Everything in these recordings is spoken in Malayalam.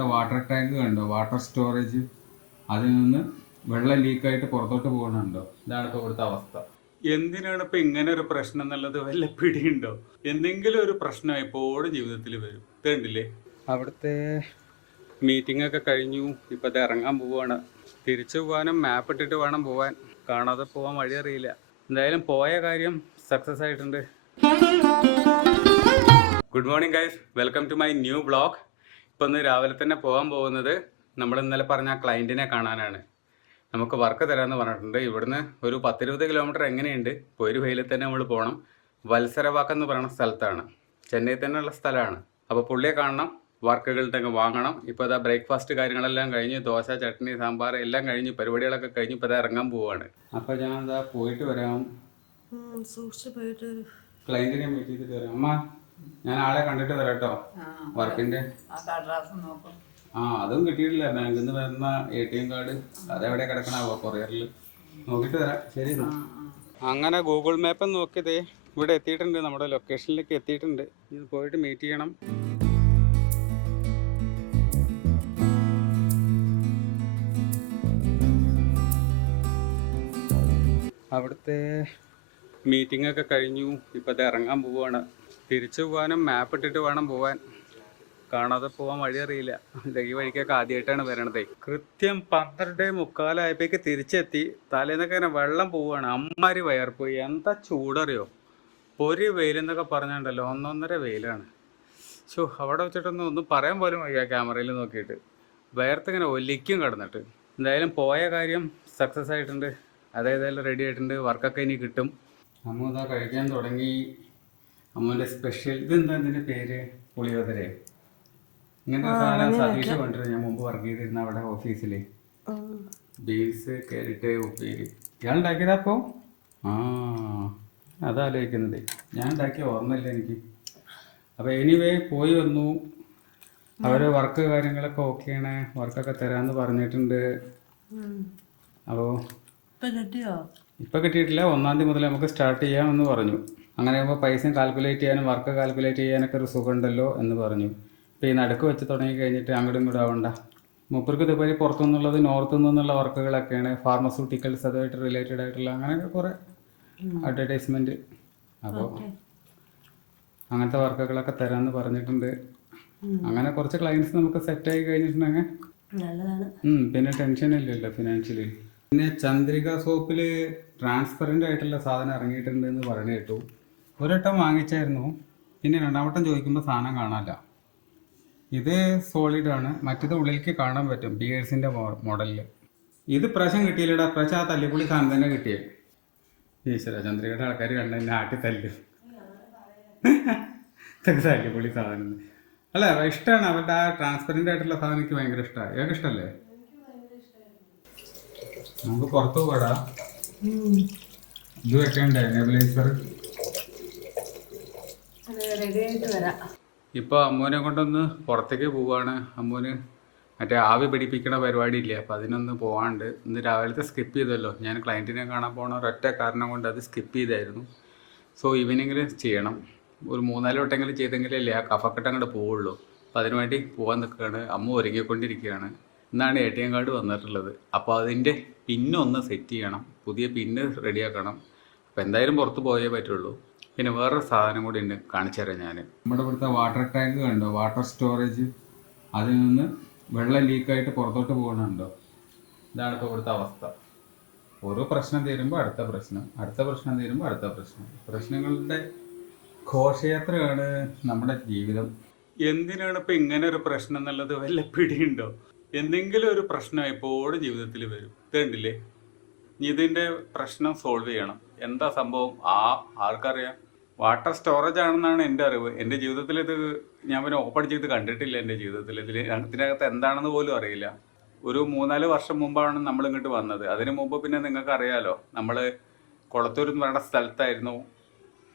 ഇവിടുത്തെ വാട്ടർ ടാങ്ക് കണ്ടോ, വാട്ടർ സ്റ്റോറേജ്, അതിൽ നിന്ന് വെള്ളം ലീക്കായിട്ട് പുറത്തോട്ട് പോകുന്നുണ്ടോ? ഇതാണ് ഇപ്പോൾ ഇവിടുത്തെ അവസ്ഥ. എന്തിനാണ് ഇപ്പം ഇങ്ങനെ ഒരു പ്രശ്നം എന്നുള്ളത് വല്ല പിടിയുണ്ടോ? എന്തെങ്കിലും ഒരു പ്രശ്നം എപ്പോഴും ജീവിതത്തിൽ വരും. ഇതുണ്ടല്ലേ അവിടുത്തെ മീറ്റിംഗ് ഒക്കെ കഴിഞ്ഞു, ഇപ്പം ഇത് ഇറങ്ങാൻ പോവുകയാണ്. തിരിച്ചു പോകാനും മാപ്പ് ഇട്ടിട്ട് വേണം പോകാൻ. കാണാതെ പോകാൻ വഴി അറിയില്ല. എന്തായാലും പോയ കാര്യം സക്സസ് ആയിട്ടുണ്ട്. Good morning guys, welcome to my new vlog. ഇപ്പം ഇന്ന് രാവിലെ തന്നെ പോകാൻ പോകുന്നത് നമ്മൾ ഇന്നലെ പറഞ്ഞ ക്ലയൻറ്റിനെ കാണാനാണ്. നമുക്ക് വർക്ക് തരാമെന്ന് പറഞ്ഞിട്ടുണ്ട്. ഇവിടുന്ന് ഒരു 10-20 കിലോമീറ്റർ എങ്ങനെയുണ്ട്, പോയൊരു വെയിലിൽ തന്നെ നമ്മൾ പോകണം. വത്സരവാക്ക് എന്ന് പറയുന്ന സ്ഥലത്താണ്, ചെന്നൈ തന്നെയുള്ള സ്ഥലമാണ്. അപ്പോൾ പുള്ളിയെ കാണണം, വർക്കുകളുടെ വാങ്ങണം. ഇപ്പോൾ ഇതാ ബ്രേക്ക്ഫാസ്റ്റ് കാര്യങ്ങളെല്ലാം കഴിഞ്ഞ്, ദോശ, ചട്നി, സാമ്പാർ എല്ലാം കഴിഞ്ഞ്, പരിപാടികളൊക്കെ കഴിഞ്ഞ് ഇപ്പോൾ ഇതാ ഇറങ്ങാൻ പോവുകയാണ്. അപ്പോൾ ഞാൻ ഇതാ പോയിട്ട് വരാം, ക്ലയൻറ്റിനെ മീറ്റ് ചെയ്തിട്ട് വരാം. അമ്മ, ഞാൻ ആളെ കണ്ടിട്ട് വരാം കേട്ടോ. വർക്കിൻ്റെ അതും കിട്ടിയിട്ടില്ല. ബാങ്കിൽ നിന്ന് വരുന്ന ATM കാർഡ് അതെവിടെ കിടക്കണാവോ, കൊറിയറിൽ നോക്കിയിട്ട് വരാം. ശരി. അങ്ങനെ ഗൂഗിൾ മാപ്പ് നോക്കിയതേ ഇവിടെ എത്തിയിട്ടുണ്ട്, നമ്മുടെ ലൊക്കേഷനിലേക്ക് എത്തിയിട്ടുണ്ട്. ഇത് പോയിട്ട് മീറ്റ് ചെയ്യണം. അവിടുത്തെ മീറ്റിംഗ് ഒക്കെ കഴിഞ്ഞു, ഇപ്പം ഇത് ഇറങ്ങാൻ പോവുകയാണ്. തിരിച്ചു പോകാനും മാപ്പ് ഇട്ടിട്ട് വേണം പോകാൻ. കാണാതെ പോകാൻ വഴി അറിയില്ല. ഈ വഴിക്കൊക്കെ ആദ്യമായിട്ടാണ് വരണതേ. കൃത്യം 12:45 തിരിച്ചെത്തി. തലേന്നൊക്കെ ഇങ്ങനെ വെള്ളം പോവുകയാണ്. അമ്മാരി വയർപ്പോയി. എന്താ ചൂടറിയോ, പൊരി വെയിലെന്നൊക്കെ പറഞ്ഞിട്ടുണ്ടല്ലോ, 1.5 വെയിലാണ്. അവിടെ വെച്ചിട്ടൊന്നും പറയാൻ പോലും വയ്യ ക്യാമറയിൽ നോക്കിയിട്ട്. വയർത്തിങ്ങനെ ഒലിക്കും കിടന്നിട്ട്. എന്തായാലും പോയ കാര്യം സക്സസ് ആയിട്ടുണ്ട്. അതേതായാലും റെഡി ആയിട്ടുണ്ട്. വർക്കൊക്കെ ഇനി കിട്ടും. അമ്മ ഇതാ കഴിക്കാൻ തുടങ്ങി. അമ്മൂൻ്റെ സ്പെഷ്യൽ ഇതെന്താ, ഇതിൻ്റെ പേര്? പുളിയോദര. ഇങ്ങനത്തെ സാധനം സതീഷ് കൊണ്ടുവരും. ഞാൻ മുമ്പ് വർക്ക് ചെയ്തിരുന്ന അവിടെ ഓഫീസിൽ. ബീൻസ്, ക്യാരറ്റ്, ഉപ്പേരി. ഇയാൾ ഉണ്ടാക്കിയതാ? അപ്പോൾ അതാലോചിക്കുന്നത്. ഞാൻ ഉണ്ടാക്കിയ ഓർമ്മയില്ല എനിക്ക്. അപ്പോൾ എനിവേ പോയി വന്നു. അവർ വർക്ക് കാര്യങ്ങളൊക്കെ ഓക്കെയാണ്, വർക്കൊക്കെ തരാമെന്ന് പറഞ്ഞിട്ടുണ്ട്. അപ്പോൾ ഇപ്പം കിട്ടിയിട്ടില്ല. 1-ാം തീയതി മുതൽ നമുക്ക് സ്റ്റാർട്ട് ചെയ്യാമെന്ന് പറഞ്ഞു. അങ്ങനെ ആകുമ്പോൾ പൈസയും കാൽക്കുലേറ്റ് ചെയ്യാനും വർക്ക് കാൽക്കുലേറ്റ് ചെയ്യാനൊക്കെ ഒരു സുഖമുണ്ടല്ലോ എന്ന് പറഞ്ഞു. ഇപ്പോൾ ഈ നടുക്ക് വെച്ച് തുടങ്ങി കഴിഞ്ഞിട്ട് അങ്ങോട്ടും ഇങ്ങോട്ടും ആവണ്ട. മൂപ്പർക്ക് ഇതുപോലെ പുറത്തുനിന്നുള്ളത്, നോർത്ത് നിന്നുള്ള വർക്കുകളൊക്കെയാണ്, ഫാർമസ്യൂട്ടിക്കൽസ് അതുമായിട്ട് റിലേറ്റഡ് ആയിട്ടുള്ള അങ്ങനെയൊക്കെ കുറേ അഡ്വർടൈസ്മെൻറ്റ്. അപ്പോൾ അങ്ങനത്തെ വർക്കുകളൊക്കെ തരാമെന്ന് പറഞ്ഞിട്ടുണ്ട്. അങ്ങനെ കുറച്ച് ക്ലയൻറ്റ്സ് നമുക്ക് സെറ്റായി കഴിഞ്ഞിട്ടുണ്ടെങ്കിൽ പിന്നെ ടെൻഷൻ ഇല്ലല്ലോ ഫിനാൻഷ്യലി. പിന്നെ ചന്ദ്രിക സോപ്പിൽ ട്രാൻസ്പെറൻ്റ് ആയിട്ടുള്ള സാധനം ഇറങ്ങിയിട്ടുണ്ട് എന്ന് പറഞ്ഞു കേട്ടു. ഒരു വട്ടം വാങ്ങിച്ചായിരുന്നു, പിന്നെ 2-ാം വട്ടം ചോദിക്കുമ്പോൾ സാധനം കാണാനില്ല. ഇത് സോളിഡാണ്, മറ്റേത് ഉള്ളിലേക്ക് കാണാൻ പറ്റും, ബിയേഴ്സിൻ്റെ മോഡലിൽ. ഇത് പ്രാവശ്യം കിട്ടിയില്ലടാ. പ്രാവശ്യം ആ തല്ലിപ്പൊളി സാധനം തന്നെ കിട്ടിയത്. ഈശ്വര, ചന്ദ്രികയുടെ ആൾക്കാർ കണ്ട എന്നെ ആട്ടി തല്ലും. ഇതൊക്കെ തല്ലിപ്പൊളി സാധനം അല്ല, ഇഷ്ടമാണ് അവരുടെ ആ ട്രാൻസ്പെറൻ്റ് ആയിട്ടുള്ള സാധനം. എനിക്ക് ഭയങ്കര ഇഷ്ടമാണ്. ഏതൊക്കെ ഇഷ്ടമല്ലേ? നമുക്ക് പുറത്ത് പോടാ. ഇത് വെക്കണ്ടേ നെബുലൈസർ? ഇപ്പോൾ അമ്മൂനെ കൊണ്ടൊന്ന് പുറത്തേക്ക് പോവാണ്. അമ്മൂന് മറ്റേ ആവി പിടിപ്പിക്കണ പരിപാടി ഇല്ലേ, അപ്പോൾ അതിനൊന്ന് പോകാണ്ട്. ഇന്ന് രാവിലത്തെ സ്കിപ്പ് ചെയ്തല്ലോ. ഞാൻ ക്ലയൻറ്റിനെ കാണാൻ പോകണ ഒരൊറ്റ കാരണം കൊണ്ട് അത് സ്കിപ്പ് ചെയ്തായിരുന്നു. ഈവനിങ്ങിൽ ചെയ്യണം. ഒരു 3-4 വട്ടമെങ്കിലും ചെയ്തെങ്കിലല്ലേ ആ കഫക്കെട്ട് അങ്ങോട്ട് പോവുള്ളൂ. അപ്പോൾ അതിനുവേണ്ടി പോകാൻ നിൽക്കുകയാണ്. അമ്മ ഒരുങ്ങിക്കൊണ്ടിരിക്കുകയാണ്. ഇന്നാണ് ATM കാർഡ് വന്നിട്ടുള്ളത്. അപ്പോൾ അതിൻ്റെ പിന്നൊന്ന് സെറ്റ് ചെയ്യണം, പുതിയ പിന്ന് റെഡിയാക്കണം. അപ്പോൾ എന്തായാലും പുറത്ത് പോയേ പറ്റുള്ളൂ. പിന്നെ വേറൊരു സാധനം കൂടി ഉണ്ട്, കാണിച്ചു തരാം ഞാൻ. നമ്മുടെ ഇവിടുത്തെ വാട്ടർ ടാങ്ക് കണ്ടോ, വാട്ടർ സ്റ്റോറേജ്, അതിൽ നിന്ന് വെള്ളം ലീക്കായിട്ട് പുറത്തോട്ട് പോകുന്നുണ്ടോ? ഇതാണ് ഇപ്പോൾ ഇവിടുത്തെ അവസ്ഥ. ഓരോ പ്രശ്നം തീരുമ്പോൾ അടുത്ത പ്രശ്നം, അടുത്ത പ്രശ്നം തീരുമ്പോൾ അടുത്ത പ്രശ്നം. പ്രശ്നങ്ങളുടെ ഘോഷയാത്രയാണ് നമ്മുടെ ജീവിതം. എന്തിനാണ് ഇപ്പം ഇങ്ങനെ ഒരു പ്രശ്നം എന്നുള്ളത് വല്ല പിടിയുണ്ടോ? എന്തെങ്കിലും ഒരു പ്രശ്നം എപ്പോഴും ജീവിതത്തിൽ വരും. ഇതുണ്ടല്ലേ, ഇതിൻ്റെ പ്രശ്നം സോൾവ് ചെയ്യണം. എന്താ സംഭവം ആർക്കറിയാം? വാട്ടർ സ്റ്റോറേജ് ആണെന്നാണ് എൻ്റെ അറിവ്. എൻ്റെ ജീവിതത്തിൽ ഇത് ഞാൻ പിന്നെ ഓപ്പൺ ചെയ്ത് കണ്ടിട്ടില്ല. എൻ്റെ ജീവിതത്തിൽ ഇതിനകത്ത് എന്താണെന്ന് പോലും അറിയില്ല. ഒരു 3-4 വർഷം മുമ്പാണ് നമ്മൾ ഇങ്ങോട്ട് വന്നത്. അതിന് മുമ്പ് പിന്നെ നിങ്ങൾക്ക് അറിയാലോ, നമ്മൾ കൊളത്തൂർ എന്ന് പറയുന്ന സ്ഥലത്തായിരുന്നു.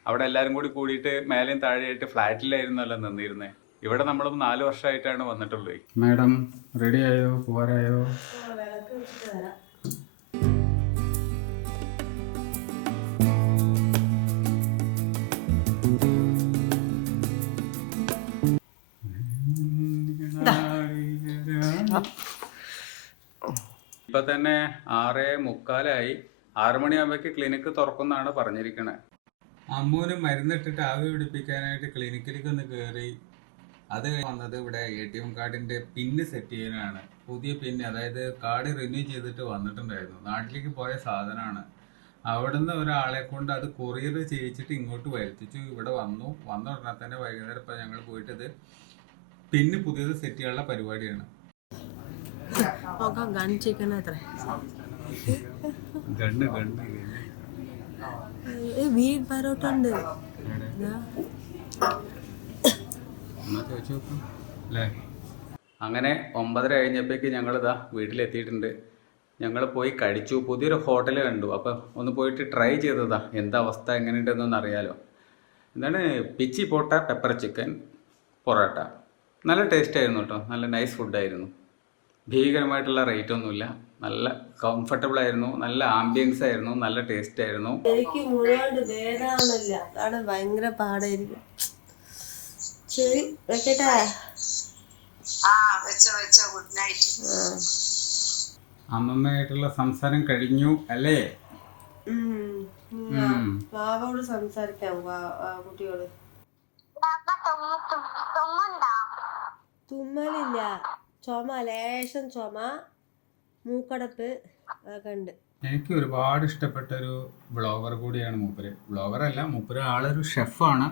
അവിടെ എല്ലാവരും കൂടിയിട്ട് മേലെയും താഴെയായിട്ട് ഫ്ലാറ്റിലായിരുന്നല്ലോ നിന്നിരുന്നത്. ഇവിടെ നമ്മൾ 4 വർഷമായിട്ടാണ് വന്നിട്ടുള്ളത്. മാഡം റെഡി ആയോ? പോരായോ? ഇപ്പൊ തന്നെ 6:45 6 മണിയാകുമ്പോഴേക്ക് ക്ലിനിക്ക് തുറക്കുന്നാണ് പറഞ്ഞിരിക്കണേ. അമ്മൂന് മരുന്നിട്ടിട്ട് ആവി പിടിപ്പിക്കാനായിട്ട് ക്ലിനിക്കിലേക്ക് ഒന്ന് കയറി. അത് വന്നത് ഇവിടെ ATM കാർഡിന്റെ പിന്ന് സെറ്റ് ചെയ്യാനാണ്. പുതിയ പിന്ന്, അതായത് കാർഡ് റിന്യൂ ചെയ്തിട്ട് വന്നിട്ടുണ്ടായിരുന്നു. നാട്ടിലേക്ക് പോയ സാധനമാണ്. അവിടുന്ന് ഒരാളെ കൊണ്ട് അത് കൊറിയർ ചെയ്യിച്ചിട്ട് ഇങ്ങോട്ട് വരുത്തിച്ചു. ഇവിടെ വന്ന ഉടനെ തന്നെ വൈകുന്നേരം ഇപ്പം ഞങ്ങൾ പോയിട്ടത് പിന്ന് പുതിയത് സെറ്റ് ചെയ്യാനുള്ള പരിപാടിയാണ്. അങ്ങനെ 9:30 കഴിഞ്ഞപ്പോഴേക്ക് ഞങ്ങളിതാ വീട്ടിലെത്തിയിട്ടുണ്ട്. ഞങ്ങൾ പോയി കഴിച്ചു. പുതിയൊരു ഹോട്ടൽ കണ്ടു. അപ്പം ഒന്ന് പോയിട്ട് ട്രൈ ചെയ്തതാ, എന്താ അവസ്ഥ എങ്ങനെയുണ്ടെന്നൊന്ന് അറിയാലോ. എന്താണ് പിച്ചി പോട്ട പെപ്പർ ചിക്കൻ പൊറോട്ട. നല്ല ടേസ്റ്റ് ആയിരുന്നു കേട്ടോ, നല്ല നൈസ് ഫുഡായിരുന്നു. ഭീകരമായിട്ടുള്ള റേറ്റ് ഒന്നുമില്ല, നല്ല കംഫർട്ടബിൾ ആയിരുന്നു, നല്ല ആംബിയൻസ് ആയിരുന്നു, നല്ല ടേസ്റ്റ് ആയിരുന്നു. എനിക്ക് മുഴുവൻ വേദാണല്ല, അതാണ് ഭയങ്കര പാടായിരിക്കും. ശരി വെക്കട്ടെ. അമ്മമ്മയായിട്ടുള്ള സംസാരം കഴിഞ്ഞു അല്ലേ? വാവോട് സംസാരിക്കാം. കുട്ടിയോട് തുമ്മലില്ല, ചുമ, ലേശം ചുമ, മൂക്കടപ്പ് അതൊക്കെ ഉണ്ട്. എനിക്ക് ഒരുപാട് ഇഷ്ടപ്പെട്ട ഒരു വ്ളോഗർ കൂടിയാണ് മൂപ്പര്. വ്ളോഗറല്ല, മൂപ്പര് ആളൊരു ഷെഫാണ്.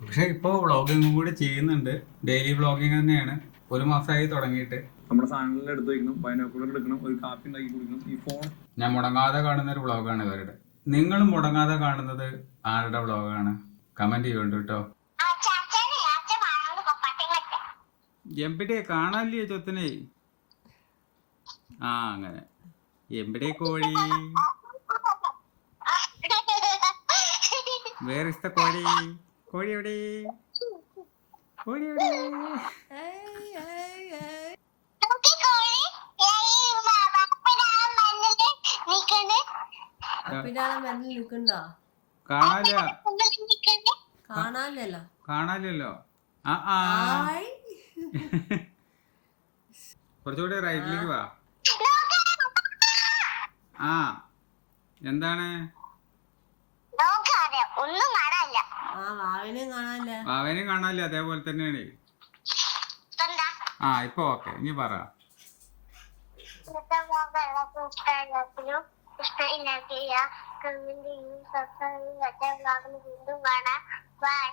പക്ഷെ ഇപ്പോൾ വ്ളോഗിങ് കൂടി ചെയ്യുന്നുണ്ട്. ഡെയിലി വ്ളോഗിങ് തന്നെയാണ്. 1 മാസമായി തുടങ്ങിയിട്ട്. നമ്മുടെ സാധനങ്ങൾ എടുത്ത് വയ്ക്കണം, ബൈനോക്കുലർ എടുക്കണം, ഒരു കാപ്പി ഉണ്ടാക്കി കുടിക്കണം. ഈ ഫോൺ ഞാൻ മുടങ്ങാതെ കാണുന്ന ഒരു വ്ളോഗാണ് ഇവരുടെ. നിങ്ങളും മുടങ്ങാതെ കാണുന്നത് ആരുടെ വ്ളോഗാണ്? കമന്റ് ചെയ്യുന്നുണ്ട് കേട്ടോ. എവിടെ കാണാല്ലേ ചൊത്തനെ? അങ്ങനെ എവിടെ കോഴി? വേർ ഇസ് ദ കോഴി? കോഴി എവിടെ? കോഴി എവിടെ? കാണാലല്ലോ. കുറച്ചുകൂടി റൈറ്റിലേക്ക് വാ. എന്താണ്? വാവനെയും കാണാനില്ല, അതേപോലെ തന്നെയാണ്. ഇപ്പൊ ഓക്കെ, ഇനി പറ. ഇഷ്ടമില്ലാത്ത കമന്റ് ചെയ്യും, സബ്സ്ക്രൈബ് വീണ്ടും കാണാം. ബൈ.